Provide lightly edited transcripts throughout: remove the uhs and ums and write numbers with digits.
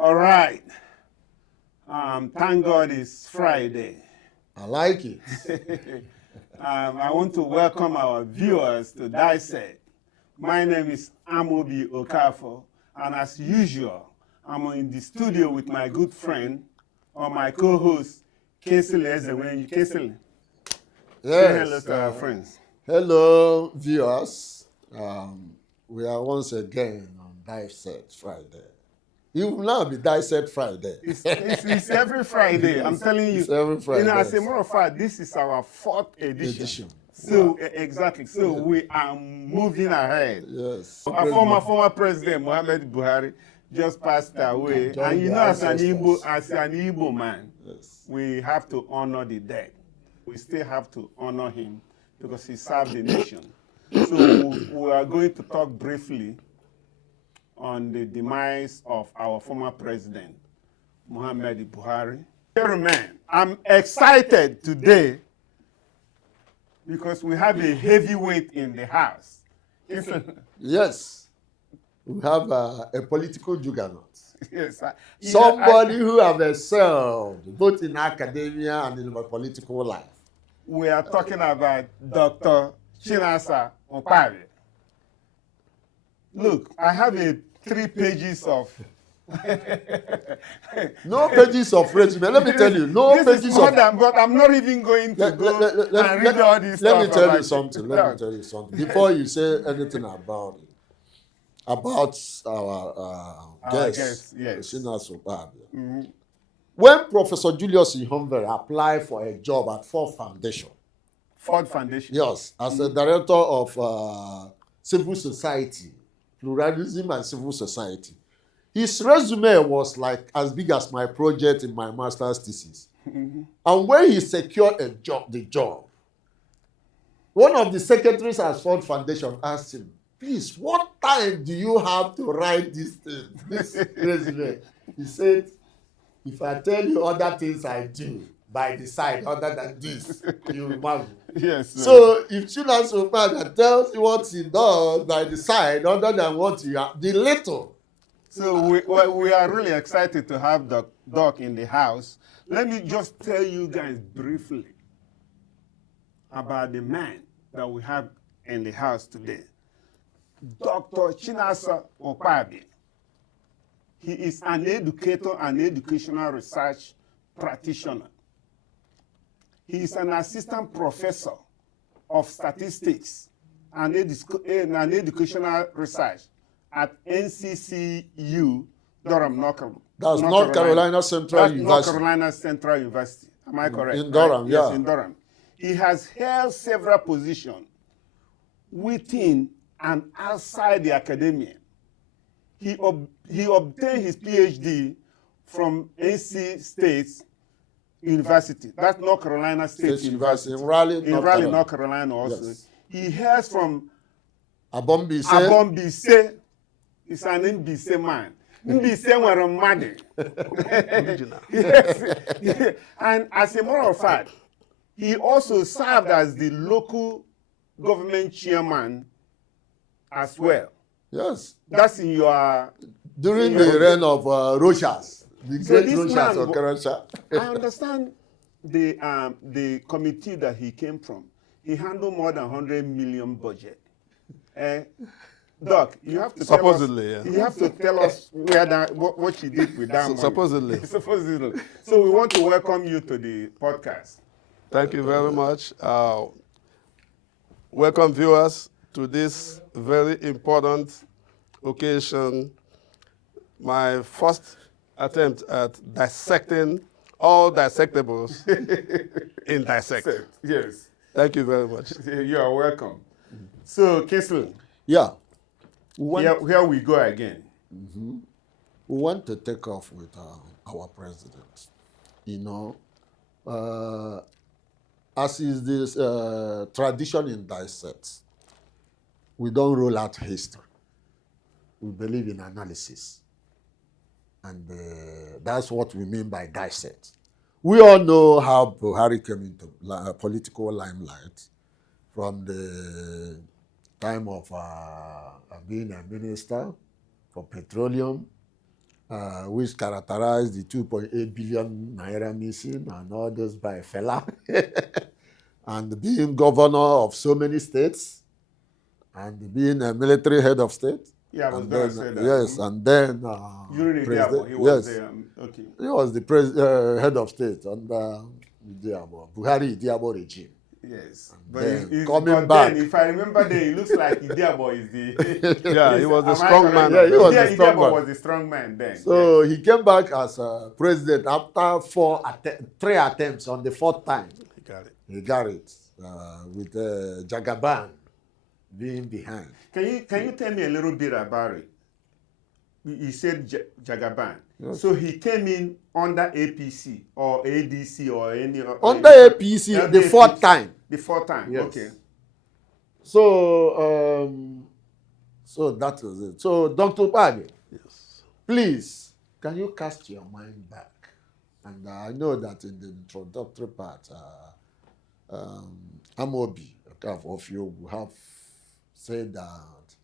All right. Thank God it's Friday. I like it. I want to welcome our viewers to Dissect. My name is Amobi Okafo, and as usual, I'm in the studio with my good friend, or my co-host, Kesile Ezewenyi. Kesile, say hello Yes. to our friends. Hello, viewers. We are once again on Dissect Friday. It will now be Dissect Friday. It's every Friday. I'm telling you. It's every Friday. As a matter of fact, this is our fourth edition. So exactly. So we are moving ahead. Yes. Our former president Muhammad Buhari just passed away, and you know, as an Igbo man, Yes. we have to honor the dead. We still have to honor him because he served the nation. So we are going to talk briefly on the demise of our former president, Muhammad Buhari. Gentlemen, I'm excited today because we have a heavyweight in the house. Yes. We have a political juggernaut. Yes. Somebody who have excelled both in academia and in the political life. We are talking about Dr. Chinasa Okpari. Look, I have 3 pages of No pages of resume. Let me tell you, no this pages is more of. than, but I'm not even going to and read all this Let stuff. me tell you something. Let me tell you something. Before you say anything about it, about our guest, yes. Chinasa Okpari. When Professor Julius Ihonvere applied for a job at Ford Foundation, yes, as a director of civil society, pluralism and civil society, his resume was like as big as my project in my master's thesis. And when he secured the job, one of the secretaries at Ford Foundation asked him, please, what time do you have to write this thing, this resume? He said, if I tell you other things I do by the side other than this, you will marvel. Yes. So if Chinasa Okpari tells you what he does by the side other than what you are, the little. So we are really excited to have Doc in the house. Let me just tell you guys briefly about the man that we have in the house today. Dr. Chinasa Okpari. He is an educator and educational research practitioner. He is an assistant professor of statistics and educational research at NCCU, Durham, North Carolina Central University. North Carolina Central University. Am I correct? In Durham, right? Yes, in Durham. He has held several positions within and outside the academia. He obtained his PhD from NC State University. That's North Carolina State University. In Raleigh, North Carolina also. Yes. He hails from Abombise. He's an Mbise man. Mbise nwere mmadụ. Original. Yes. And as a matter of fact, he also served as the local government chairman as well. Yes. That's in your... During the reign of Rochas, the great Rochas of Karacha. I understand the committee that he came from. He handled more than 100 million budget. Doc, you have to supposedly, tell us, you have to tell us what you did with that money. Supposedly. Supposedly. So we want to welcome you to the podcast. Thank you very much. Welcome viewers to this very important occasion. My first attempt at dissecting all dissectables in Dissect. Yes. Thank you very much. You are welcome. So, Kesel. Yeah. Here we go again. Mm-hmm. We want to take off with our president. You know, as is this tradition in Dissect, we don't rule out history. We believe in analysis. And that's what we mean by Dissect. We all know how Buhari came into political limelight from the time of being a minister for petroleum, which characterized the 2.8 billion naira missing and all those by Fela, and being governor of so many states, and being a military head of state. Yeah, I was and going then, to say that. Yes, and then during the president, Diabo, he was yes, okay. he was the head of state under Buhari Diabo regime. Yes, but coming back. Then, if I remember, it looks like Diabo is the. Yeah, he was the strong man. Yeah, he was the strong man. Was the strong man then. So he came back as president after 3 attempts. On the 4th time, He got it. He got it with Jagaban being behind. Can you tell me a little bit about it? You said Jagaban. Yes. So he came in under APC or ADC or any under APC the 4th time. The 4th time. Yes. Okay. So so that was it. So Dr. Bagi, Yes. Please, can you cast your mind back? And I know that in the introductory part, Amobi of you have said that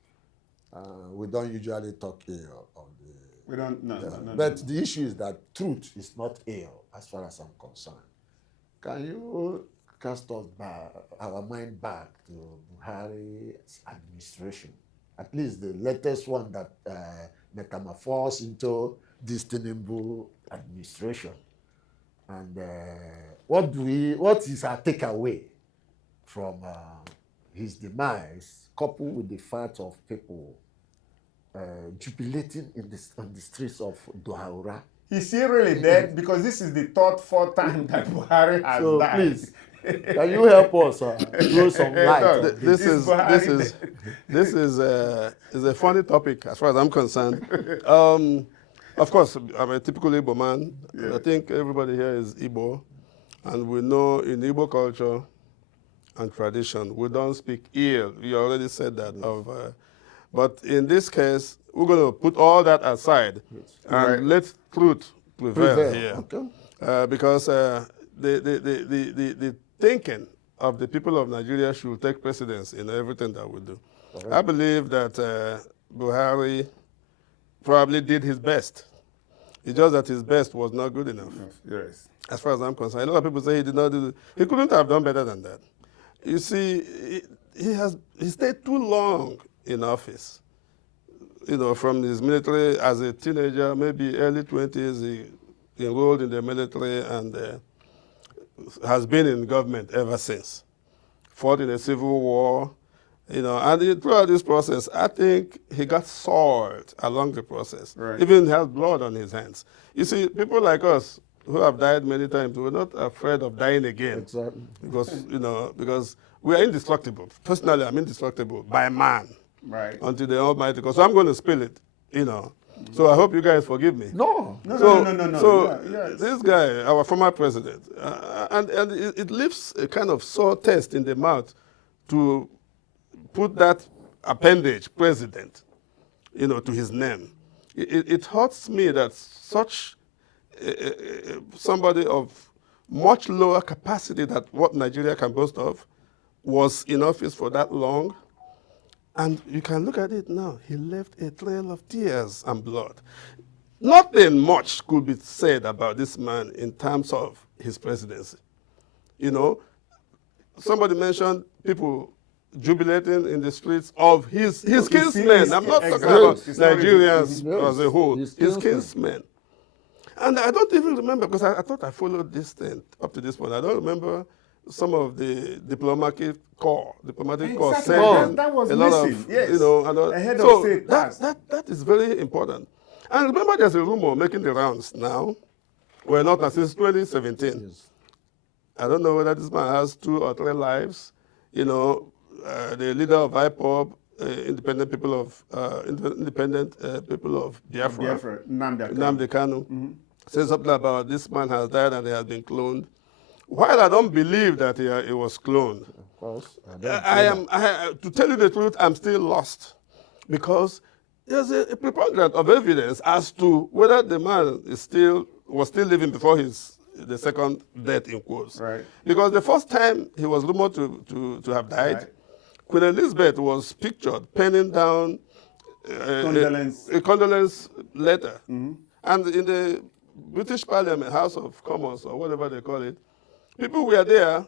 we don't usually talk ill of the. We don't. No. But the issue is that truth is not ill, as far as I'm concerned. Can you cast us back, our mind back to Buhari's administration? At least the latest one that metamorphosed into this Tinubu administration. And what is our takeaway from his demise, coupled with the fact of people jubilating on the streets of Douala? Is he really dead? Because this is the 3rd, 4th time that Buhari has died. Please, can you help us throw some light? This is a funny topic as far as I'm concerned. Of course, I'm a typical Igbo man. Yeah. I think everybody here is Igbo, and we know in Igbo culture and tradition, we don't speak ill. You already said that. Yes. But in this case, we're going to put all that aside and let truth prevail here. Okay. Because the thinking of the people of Nigeria should take precedence in everything that we do. Right. I believe that Buhari probably did his best. It's just that his best was not good enough. Yes. As far as I'm concerned. A lot of people say he did not do it. He couldn't have done better than that. You see, he stayed too long in office. You know, from his military as a teenager, maybe early 20s, he enrolled in the military and has been in government ever since. Fought in a civil war, you know, and throughout this process, I think he got soiled along the process. Right. Even had blood on his hands. You see, people like us who have died many times, we're not afraid of dying again. Exactly. Because we are indestructible. Personally, I'm indestructible by man. Right. Until the Almighty, because I'm going to spill it, you know. So I hope you guys forgive me. No. So this guy, our former president, and it leaves a kind of sore taste in the mouth to put that appendage, president, you know, to his name. It hurts me that such somebody of much lower capacity than what Nigeria can boast of was in office for that long. And you can look at it now. He left a trail of tears and blood. Nothing much could be said about this man in terms of his presidency. You know, somebody mentioned people jubilating in the streets of his kinsmen. I'm not talking about Nigerians as a whole. His kinsmen. And I don't even remember, because I thought I followed this thing up to this point. I don't remember some of the diplomatic corps sending that was a lot missing. of, yes. you know, and a head of state. That is very important. And remember, there's a rumor making the rounds now. Well, not now, since 2017. Yes. I don't know whether this man has 2 or 3 lives. You know, the leader of IPOB, independent people of Biafra, Nnamdi Kanu, says something about this man has died and he has been cloned. While I don't believe that he was cloned, of course, to tell you the truth, I'm still lost, because there's a preponderance of evidence as to whether the man was still living before the second death in quotes. Right. Because the first time he was rumored to have died, right, Queen Elizabeth was pictured penning down a condolence letter. Mm-hmm. And in the British Parliament, House of Commons, or whatever they call it, people were there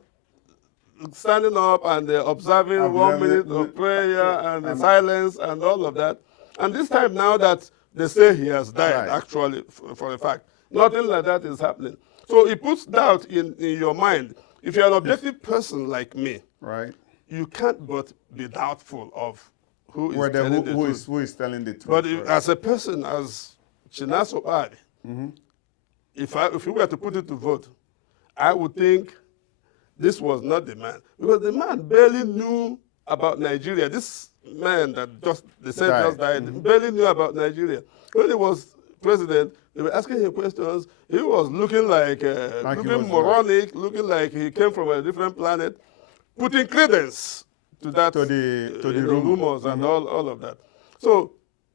standing up and observing 1 minute of prayer and the silence and all of that. And this time now that they say he has died, Right. actually, for a fact, nothing like that is happening. So it puts doubt in your mind. If you're an objective person like me, Right. you can't but be doubtful of who is Whether telling the truth. who is telling the truth? But right. as a person, as Chinasa Opari, if we were to put it to vote, I would think this was not the man. Because the man barely knew about Nigeria. This man that they said just died, barely knew about Nigeria. When he was president, they were asking him questions. He was looking like looking moronic, looking like he came from a different planet, putting credence to that, to the rumors and all of that. So,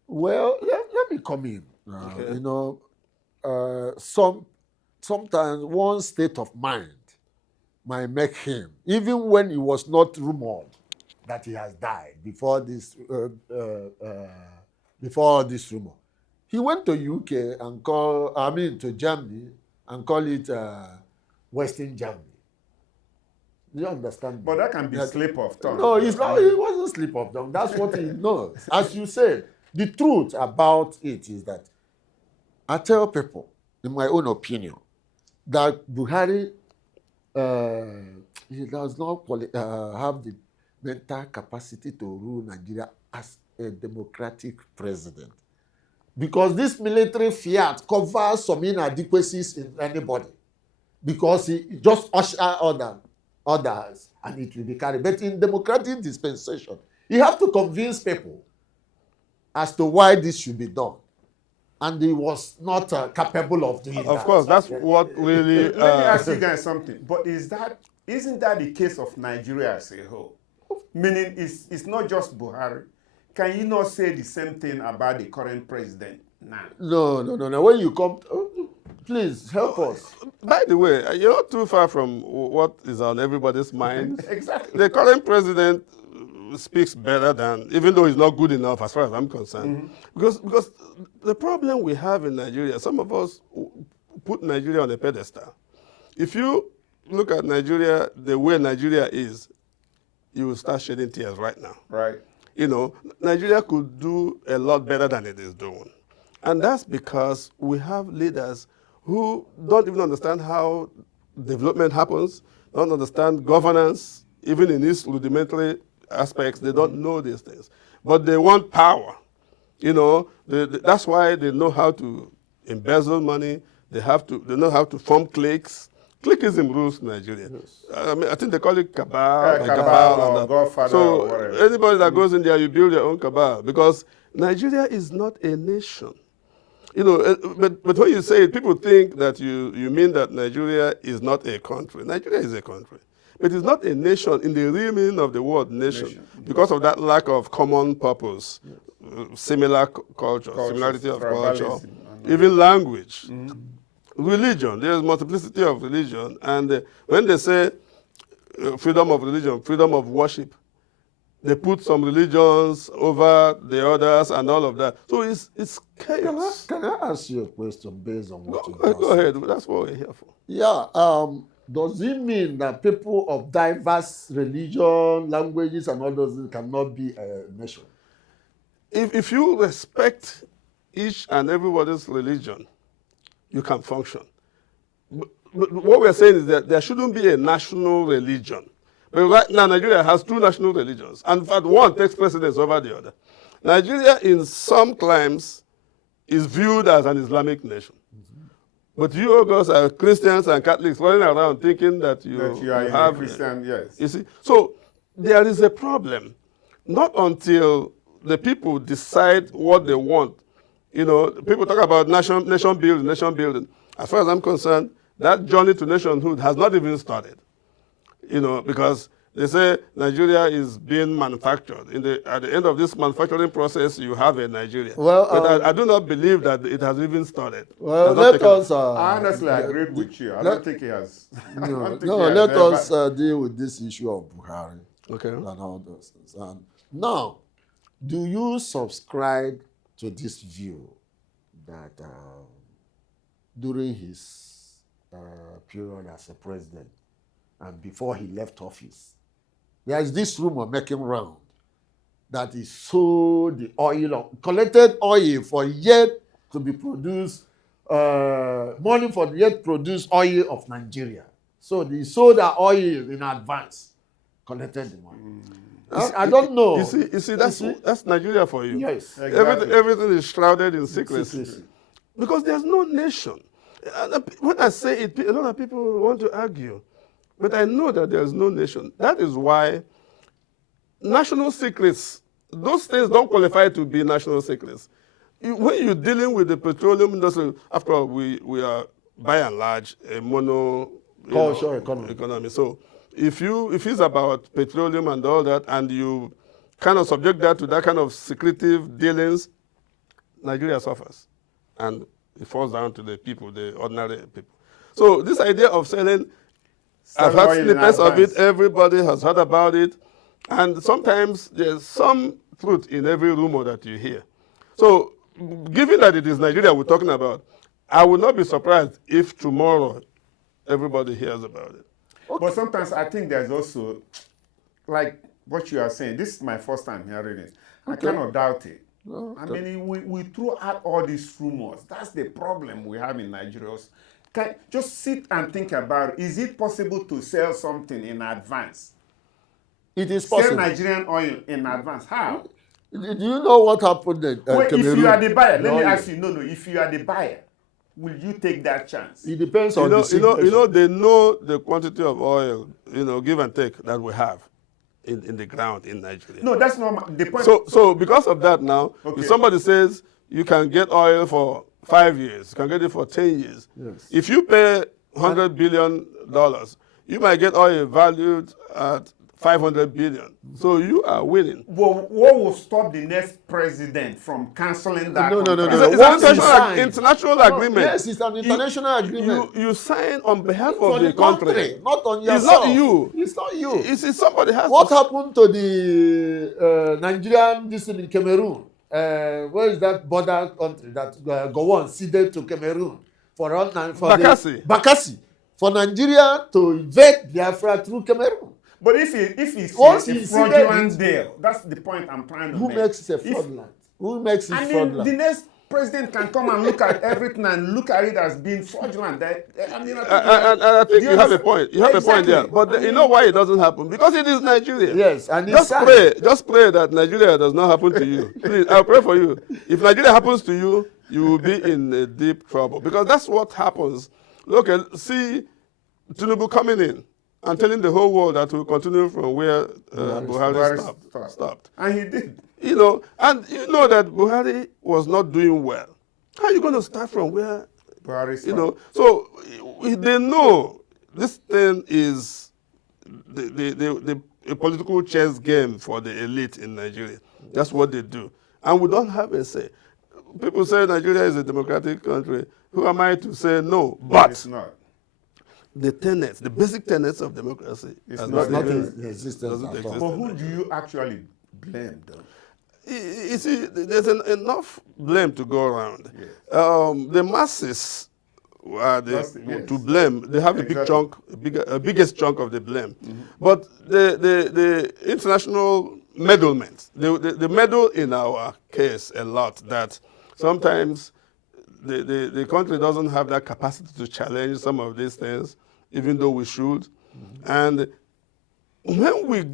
well, let me come in. Okay. You know, sometimes one state of mind might make him, even when it was not rumored that he has died before this rumor. He went to UK and to Germany and call it Western Germany. Do you understand? But that can be slip of tongue. No, it's not. It wasn't slip of tongue. That's what he knows. As you said, the truth about it is that I tell people, in my own opinion, that Buhari he does not have the mental capacity to rule Nigeria as a democratic president. Because this military fiat covers some inadequacies in anybody. Because he just usher others and it will be carried. But in democratic dispensation, you have to convince people as to why this should be done. And he was not capable of doing that. Of course, that's what really... Let me ask you guys something. But isn't that the case of Nigeria as a whole? Meaning, it's not just Buhari. Can you not say the same thing about the current president now? No. When you come... please, help us. By the way, you're not too far from what is on everybody's mind. Exactly. The current president speaks better than, even though he's not good enough as far as I'm concerned. Because the problem we have in Nigeria, some of us put Nigeria on a pedestal. If you look at Nigeria the way Nigeria is, you will start shedding tears right now. Right. You know, Nigeria could do a lot better than it is doing. And that's because we have leaders who don't even understand how development happens, don't understand governance, even in its rudimentary aspects, they don't know these things. But they want power. You know, that's why they know how to embezzle money, they know how to form cliques. Cliquism rules Nigeria. Yes. I think they call it cabal. Cabal or Godfather or whatever. Anybody that goes in there, you build your own cabal. Because Nigeria is not a nation. You know, but when you say it, people think that you mean that Nigeria is not a country. Nigeria is a country. But it's not a nation in the real meaning of the word nation. Because of that lack of common purpose, similar culture, similarity of culture, even language. Religion, there's multiplicity of religion, and when they say freedom of religion, freedom of worship, they put some religions over the others and all of that. So it's chaos. Can I ask you a question based on what you Go ahead, that's what we're here for. Yeah, does it mean that people of diverse religion, languages, and all those things cannot be a nation? If you respect each and everybody's religion, you can function. But what we're saying is that there shouldn't be a national religion. But right now, Nigeria has two national religions. And in fact, one takes precedence over the other. Nigeria, in some climes, is viewed as an Islamic nation. But you guys are Christians and Catholics running around thinking that you have... Christian, yes. You see? So there is a problem. Not until the people decide what they want. You know, people talk about nation building. As far as I'm concerned, that journey to nationhood has not even started. You know, because they say Nigeria is being manufactured. At the end of this manufacturing process, you have a Nigeria. Well, but I do not believe that it has even started. Well, let us... I honestly agree with you. I don't think he has... let us deal with this issue of Buhari. Okay. And all those things. And now, do you subscribe to this view that during his period as a president and before he left office. There is this rumor making round that he sold the oil, collected oil for yet to be produced, money for yet produced oil of Nigeria. So they sold the oil in advance, collected the money. I don't know. You see, that's Nigeria for you. Yes. Exactly. Everything is shrouded in secrecy. Because there's no nation. When I say it, a lot of people want to argue. But I know that there's no nation. That is why national secrets, those things don't qualify to be national secrets. When you're dealing with the petroleum industry, after all, we are by and large a mono culture economy. So if it's about petroleum and all that, and you kind of subject that to that kind of secretive dealings, Nigeria suffers. And it falls down to the people, the ordinary people. So this idea of selling, I've heard snippets of it, everybody has heard about it, and sometimes there's some truth in every rumor that you hear. So given that it is Nigeria we're talking about, I would not be surprised if tomorrow everybody hears about it. Okay. But sometimes I think there's also, like what you are saying, this is my first time hearing it. Okay. I cannot doubt it. No, I mean, we throw out all these rumors. That's the problem we have in Nigeria. Just sit and think about, is it possible to sell something in advance? It is possible. Sell Nigerian oil in advance. How? Do you know what happened at Wait, if you are the buyer, let me ask you, no, if you are the buyer, will you take that chance? It depends on the situation. They know the quantity of oil, give and take that we have in the ground in Nigeria. No, that's not the point. So because of that now, if somebody says you can get oil for 5 years, you can get it for 10 years. Yes. If you pay $100 billion, you might get oil valued at 500 billion. So you are winning. Well, what will stop the next president from cancelling that? No. It's an international agreement. Yes, it's an international agreement. You sign on behalf of the country. Not on yourself. It's not you. It's not you. It's somebody has. What happened to the Nigerian district in Cameroon? Where is that border country that Gowon ceded to Cameroon for Bakassi for Nigeria to invade Biafra through Cameroon? But if it's a fraudulent deal, that's the point I'm trying to make. Who makes it fraudulent? Who makes it fraudulent? I mean, the next president can come and look at everything and look at it as being fraudulent. I think you have a point. You have a point there. But you know why it doesn't happen? Because it is Nigeria. Yes, and just pray that Nigeria does not happen to you. Please, I'll pray for you. If Nigeria happens to you, you will be in deep trouble. Because that's what happens. Look, see Tinubu coming in and telling the whole world that we'll continue from where Buhari stopped. And he did. And you know that Buhari was not doing well. How are you going to start from where Buhari stopped? So they know this thing is a political chess game for the elite in Nigeria. That's what they do. And we don't have a say. People say Nigeria is a democratic country. Who am I to say no? But it's not. The basic tenets of democracy is not in existence. But who do you actually blame, though? You see, there's enough blame to go around. Yes. The masses to blame. They have a big chunk, biggest chunk of the blame. Mm-hmm. But the international meddlement, they meddle in our case a lot. That sometimes the country doesn't have that capacity to challenge some of these things, even though we should. Mm-hmm. And when we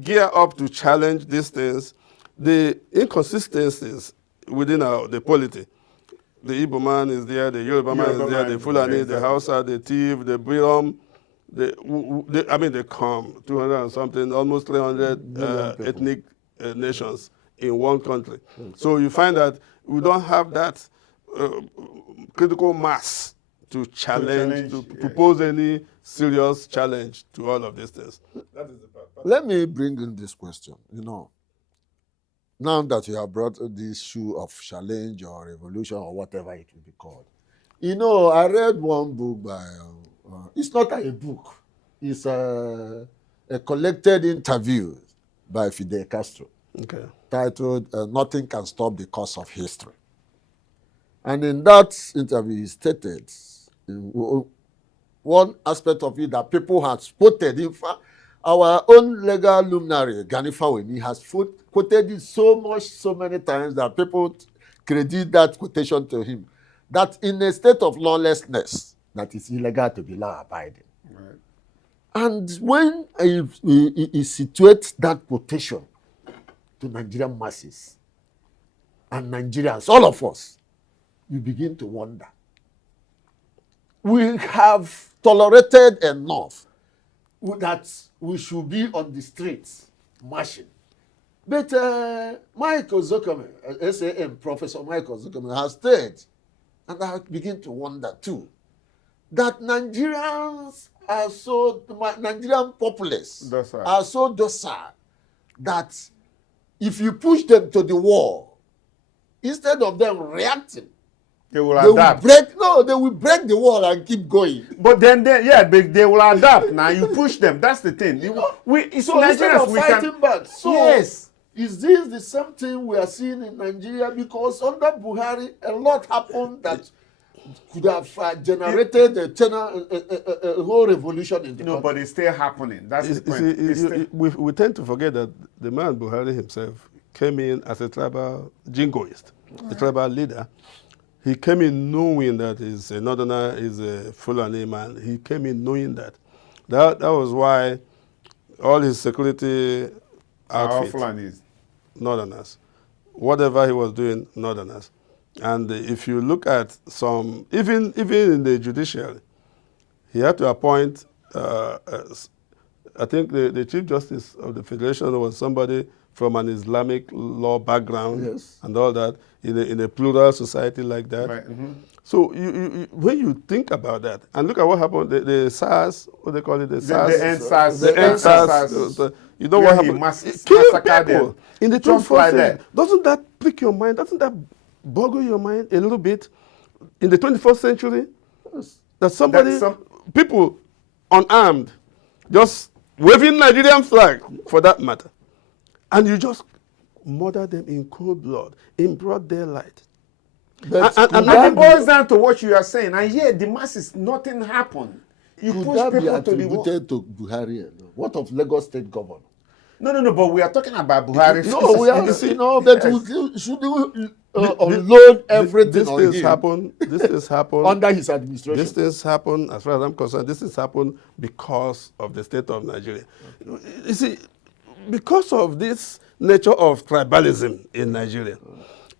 gear up to challenge these things, the inconsistencies within the polity, the Igbo man is there, the Yoruba man is there, the Fulani, the Hausa, the Tiv, the Birom, they come 200 and something, almost 300 ethnic nations in one country. So you find that we don't have that critical mass to propose any serious challenge to all of these things. That is the part. Let me bring in this question. Now that you have brought the issue of challenge or revolution or whatever it will be called. I read one book by, it's not a book, it's a collected interview by Fidel Castro, titled Nothing Can Stop the Course of History. And in that interview, he stated one aspect of it that people have quoted. In fact, our own legal luminary, Gani Faweni, has quoted it so many times that people credit that quotation to him, that in a state of lawlessness, that is illegal to be law-abiding. Right. And when he situates that quotation to Nigerian masses and Nigerians, all of us, you begin to wonder. We have tolerated enough that we should be on the streets marching. But Michael Zokome, SAM, Professor Michael Zokome, has said, and I begin to wonder too, that Nigerian populace are so docile that if you push them to the wall, instead of them reacting, they will adapt. They will break the wall and keep going. But then they will adapt. Now you push them. That's the thing. Instead of fighting back. So yes. Is this the same thing we are seeing in Nigeria? Because under Buhari, a lot happened that could have generated a whole revolution in the country. But it's still happening. That's the point. We tend to forget that the man Buhari himself came in as a tribal jingoist, a tribal leader. He came in knowing that he's a northerner, he's a Fulani man. He came in knowing that. That was why all his security outfits, northerners. Whatever he was doing, northerners. And if you look at some, even in the judiciary, he had to appoint, I think the Chief Justice of the Federation was somebody from an Islamic law background, yes, and all that, in a plural society like that. Right. Mm-hmm. So when you think about that, and look at what happened, the SARS, what they call it, the SARS. The end SARS. You know what happened? It killed people in the 21st century. Doesn't that prick your mind? Doesn't that boggle your mind a little bit? In the 21st century, that people unarmed, just waving Nigerian flag, for that matter, and you just murder them in cold blood, in broad daylight. And it boils down to what you are saying. And yet, the masses, nothing happened. You push people to the wall. To Buhari. What of Lagos State Governor? No, but we are talking about Buhari. No, we are saying, but we should unload everything on him. This has happened under his administration. This has happened, as far as I'm concerned, this has happened because of the state of Nigeria. You see, because of this nature of tribalism in Nigeria,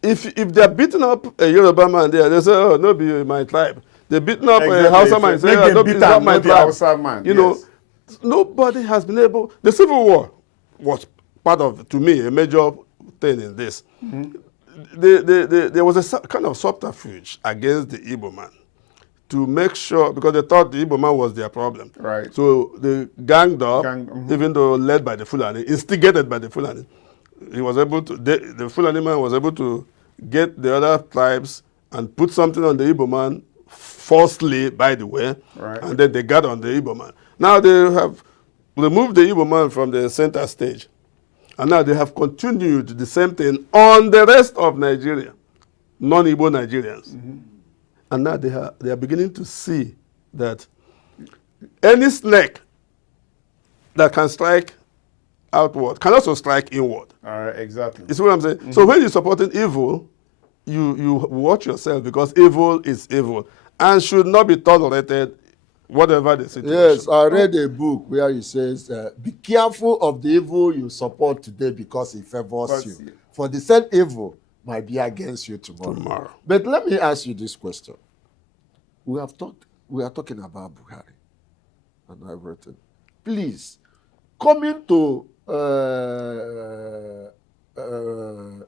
if they're beating up a Yoruba man there, they say, oh, no, be my tribe. They're beating up a Hausa man, say, oh, no, be not my tribe. You know, nobody has been able. The Civil War was part of, to me, a major thing in this. Mm-hmm. There was a kind of subterfuge against the Igbo man to make sure, because they thought the Igbo man was their problem. Right. So they ganged up, even though led by the Fulani, instigated by the Fulani. He was able to, the Fulani man was able to get the other tribes and put something on the Igbo man, falsely, by the way, and then they got on the Igbo man. Now they have removed the Igbo man from the center stage, and now they have continued the same thing on the rest of Nigeria, non-Igbo Nigerians. Mm-hmm. And now they are beginning to see that any snake that can strike outward can also strike inward. Exactly. You see what I'm saying? Mm-hmm. So when you're supporting evil, you watch yourself, because evil is evil and should not be tolerated, whatever the situation. Yes, I read a book where it says, be careful of the evil you support today because it favors you. For the said evil might be against you tomorrow. But let me ask you this question. We are talking about Buhari and everything. Please, coming to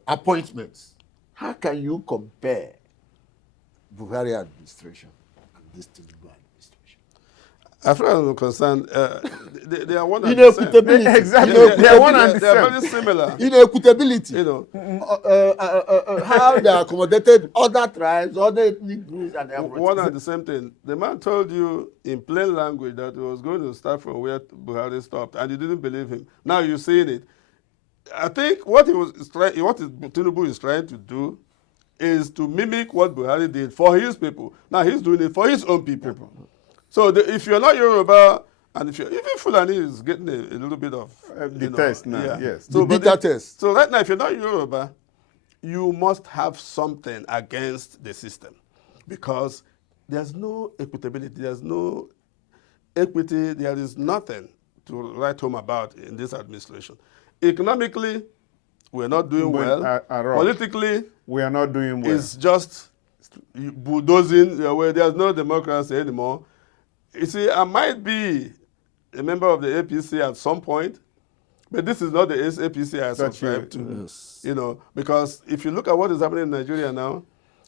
appointments, how can you compare Buhari administration and this Tinubu administration? As far as I'm concerned, they are one and the same. Exactly. They are one and the same. They are very similar. Inequitability. You know, how they accommodated other tribes, other ethnic groups, and everything. One and the same thing. The man told you in plain language that he was going to start from where Buhari stopped, and you didn't believe him. Now you're seeing it. I think what Tinubu is trying to do is to mimic what Buhari did for his people. Now he's doing it for his own people. So if you're not Yoruba, and if you're even Fulani is getting a little bit of the test now, yeah. yes. The bitter test. So right now, if you're not Yoruba, you must have something against the system, because there's no equitability, there's no equity, there is nothing to write home about in this administration. Economically, we're not doing well. Politically, we are not doing well. It's just bulldozing where there's no democracy anymore. You see, I might be a member of the APC at some point, but this is not the APC I subscribe to. Yes. You know, because if you look at what is happening in Nigeria now,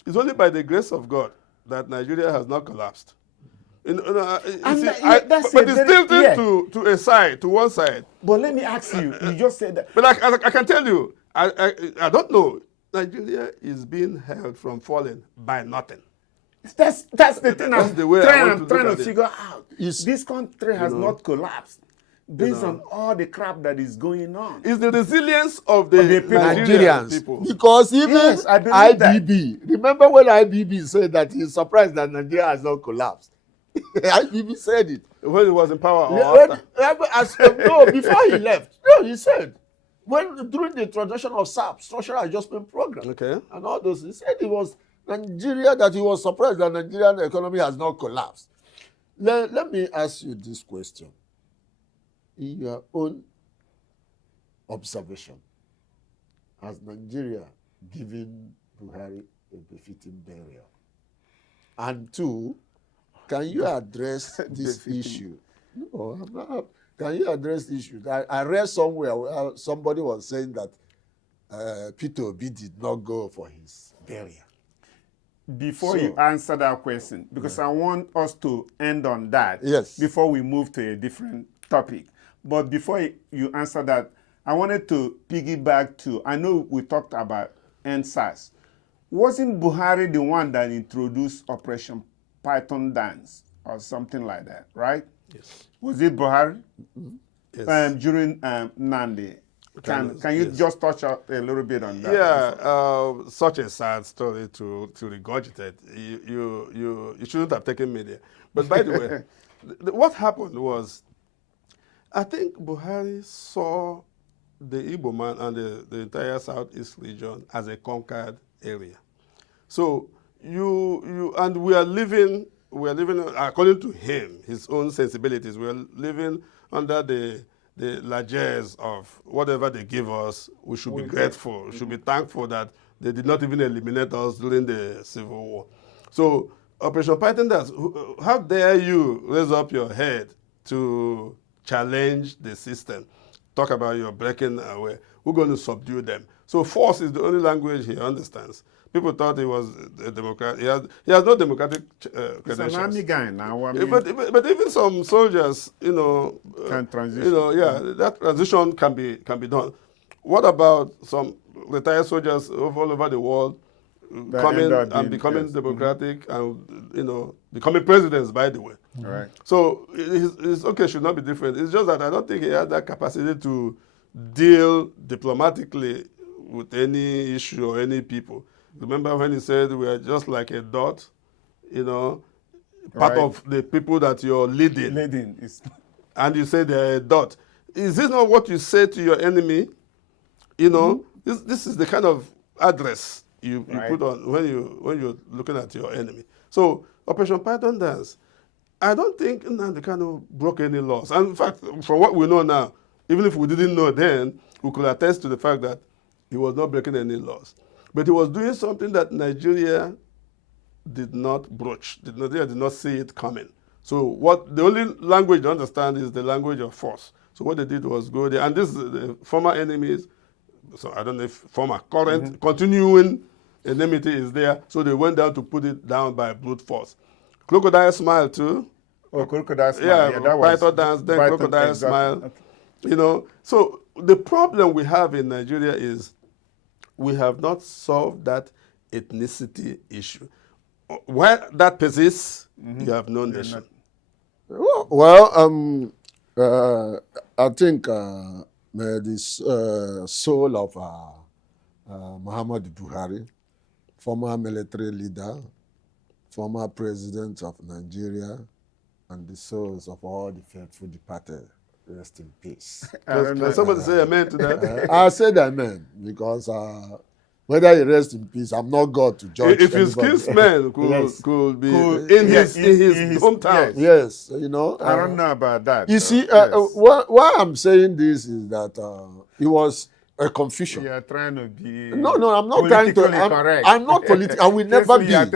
it's only by the grace of God that Nigeria has not collapsed. But it's tilted to a side, to one side. But let me ask you, you just said that. But I can tell you, I don't know. Nigeria is being held from falling by nothing. That's the thing I'm trying to figure out. This country has not collapsed based on all the crap that is going on. It's the resilience of the Nigerians people. Because even IBB, remember when IBB said that he's surprised that Nigeria has not collapsed? IBB said it. When he was in power or no, before he left. No, he said. During the introduction of SAP, Structural Adjustment Program, and all those, he said it was Nigeria that he was surprised that Nigerian economy has not collapsed. Let me ask you this question. In your own observation, has Nigeria given Buhari a befitting burial? And two, can you address this issue? No, I'm not. Can you address the issue? I read somewhere where somebody was saying that Peter Obi did not go for his burial. Before you answer that question, because I want us to end on that before we move to a different topic. But before you answer that, I wanted to piggyback to, I know we talked about NSAS. Wasn't Buhari the one that introduced Operation Python Dance or something like that, right? Yes. Was it Buhari? Yes. During Nandi. Can you just touch a little bit on that? Yeah, such a sad story to regurgitate. You shouldn't have taken me there. But by the way, what happened was, I think Buhari saw the Igbo man and the entire Southeast region as a conquered area. So and we are living according to him, his own sensibilities. We are living under the largesse of whatever they give us. We should be grateful. We should be thankful that they did not even eliminate us during the Civil War. So Operation Python Dance, how dare you raise up your head to challenge the system? Talk about your breaking away. We're going to subdue them. So force is the only language he understands. People thought he was a Democrat. He has no democratic credentials. He's an army guy now. I mean, but even some soldiers, can transition. That transition can be done. What about some retired soldiers all over the world coming and becoming democratic and becoming presidents? By the way, right. So it's okay. Should not be different. It's just that I don't think he has that capacity to deal diplomatically with any issue or any people. Remember when he said we are just like a dot, part of the people that you're leading. And you say they're a dot. Is this not what you say to your enemy? This is the kind of address you put on when you're looking at your enemy. So Operation Python Dance, I don't think Nnamdi Kanu broke any laws. And in fact, from what we know now, even if we didn't know then, we could attest to the fact that he was not breaking any laws. But he was doing something that Nigeria did not broach. Nigeria did not see it coming. So the only language they understand is the language of force. So what they did was go there. And this is the former enemies. So I don't know if former, current, continuing enmity is there. So they went down to put it down by brute force. Crocodile Smile too. Oh, Crocodile Smile. Yeah, that Python Dance, then Crocodile Smile. Okay. So the problem we have in Nigeria is we have not solved that ethnicity issue. Where that persists, you have no nation. Well, I think this soul of Muhammad Buhari former military leader, former president of Nigeria, and the souls of all the faithful departed. Rest in peace. Can somebody say amen to that? I said amen because whether he rests in peace, I'm not God to judge. If his kinsmen could be in his hometown. Yes, you know. I don't know about that. You see, why I'm saying this is that it was a confusion. You are trying to be No, I'm not trying to. correct. I'm not political. I will never be. So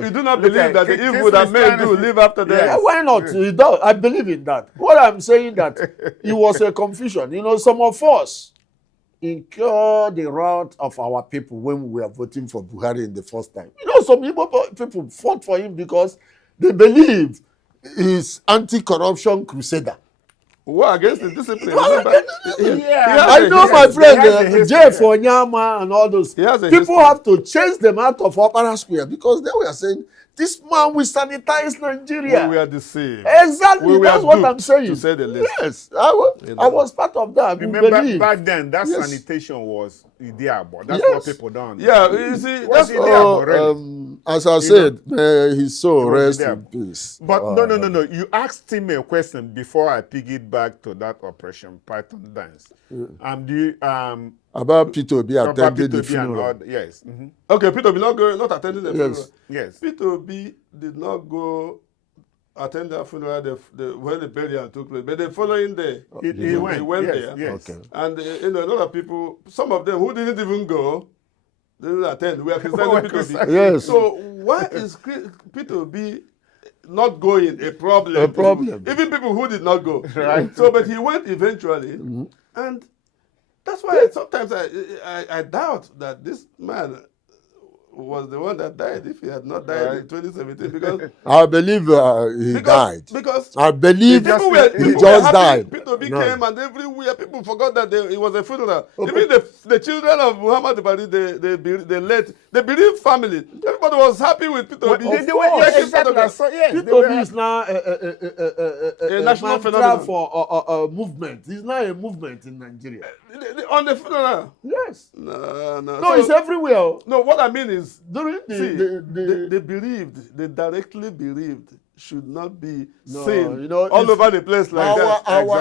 you do not believe that the evil that men do live after them? Yeah, why not? You don't. I believe in that. What I'm saying that it was a confusion. You know, some of us incur the wrath of our people when we were voting for Buhari in the first time. You know, some people fought for him because they believe he's anti-corruption crusader. War against the discipline. I know my friend Jeff Onyama and all those. People have to chase them out of Opera Square because they were saying, this man will sanitize Nigeria. We are deceived. Exactly, that's what I'm saying. To say the least. Yes, I was part of that. Remember, back then, that sanitation was ideable. That's what people don't understand. Yeah, you see, that's as I said, his soul rest in peace. But no. You asked him a question before I piggyback back to that Operation Python dance. About Peter Obi attending the funeral. Yes. Okay, Peter Obi not attending the funeral. Yes. Peter Obi did not go attend the funeral when the burial took place, but the following day he went there. Yes. Okay. And a lot of people, some of them who didn't even go, they didn't attend. We are criticizing Peter Obi. Yes. So why is Peter Obi not going a problem? A problem. Even people who did not go. Right. So, but he went eventually, and that's why sometimes I doubt that this man was the one that died if he had not died in 2017 because I believe he died. Because I believe he just died. Peter Obi came and everywhere people forgot that it was a funeral. Even the children of Muhammad Buhari, the bereaved family, everybody was happy with Peter Obi. Peter Obi is now a national phenomenon for a movement. He's now a movement in Nigeria. On the funeral? Yes. No. No, it's everywhere. No, what I mean is, during the bereaved, the directly bereaved should not be seen all over the place like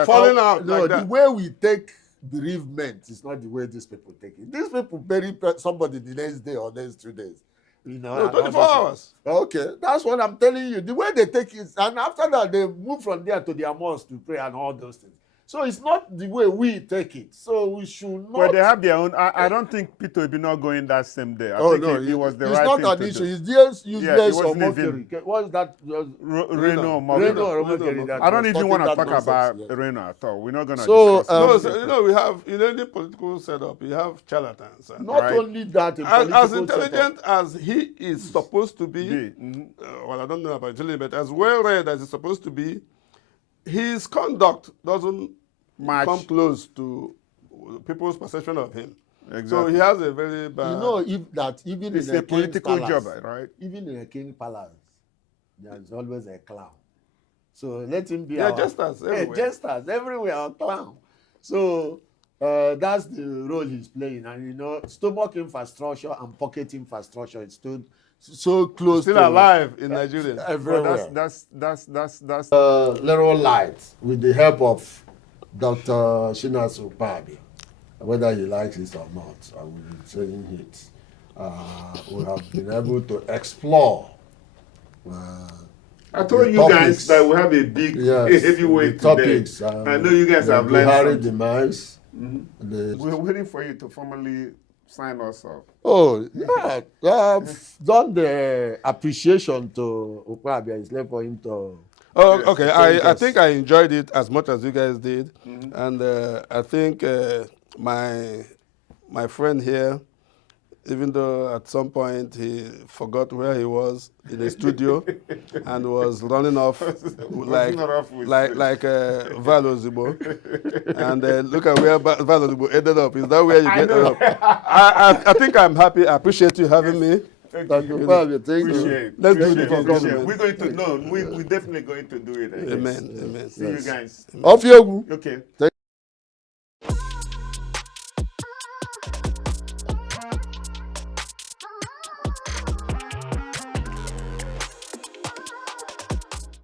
falling out like that. The way we take bereavement is not the way these people take it. These people bury somebody the next day or next 2 days. No, 24 hours. Okay, that's what I'm telling you. The way they take it, and after that they move from there to their mosque to pray and all those things. So it's not the way we take it. So we should not. Well, they have their own. I don't think Peter will be not going that same day. I think it was the right thing to do. It's not an issue. It's just useless or mockery. What's that? Reno. I don't even want to talk about Reno at all. We're not going to discuss it. So, we have, in any political setup, we have charlatans. Not only that, as intelligent as he is supposed to be, well, I don't know about intelligence, but as well-read as he's supposed to be, his conduct doesn't come close to people's perception of him. Exactly. So he has a very bad... even it's in a political job, right? Even in a king palace, there's always a clown. So let him be jesters everywhere. Jesters everywhere, a clown. So that's the role he's playing. And stomach infrastructure and pocket infrastructure is so close still alive in Nigeria. Everywhere. That's little light with the help of Dr. Shinasu Pabi, whether he likes it or not, I will be saying it. We have been able to explore. I told you guys that we have a big heavyweight topics. I know you guys have learned Buhari demise. We're waiting for you to formally sign us off. Oh, yeah. I've done the appreciation to Ukpabia. It's left for him to... Oh, okay. I think I enjoyed it as much as you guys did. And I think my friend here, even though at some point he forgot where he was in the studio and was running off like Valozibo. And look at where Valozibo ended up. Is that where you get up? I think I'm happy. I appreciate you having me. Thank you. Let's do it. We're going to we're definitely going to do it. Amen. See you guys. Off you. Okay.